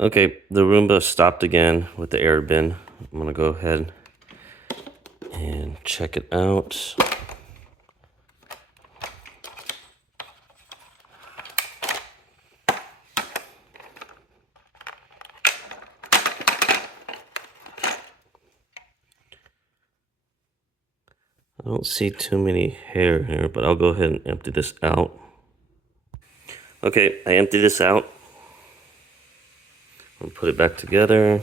Okay, the Roomba stopped again with the air bin. I'm gonna go ahead and check it out. I don't see too many hair here, but I'll go ahead and empty this out. Okay, I emptied this out. I'll put it back together.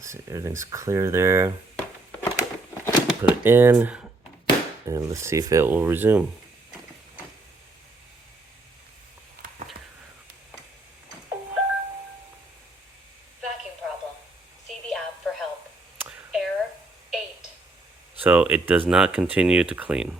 See, everything's clear there. Put it in, and let's see if it will resume. Vacuum problem. See the app for help. Error 8. So it does not continue to clean.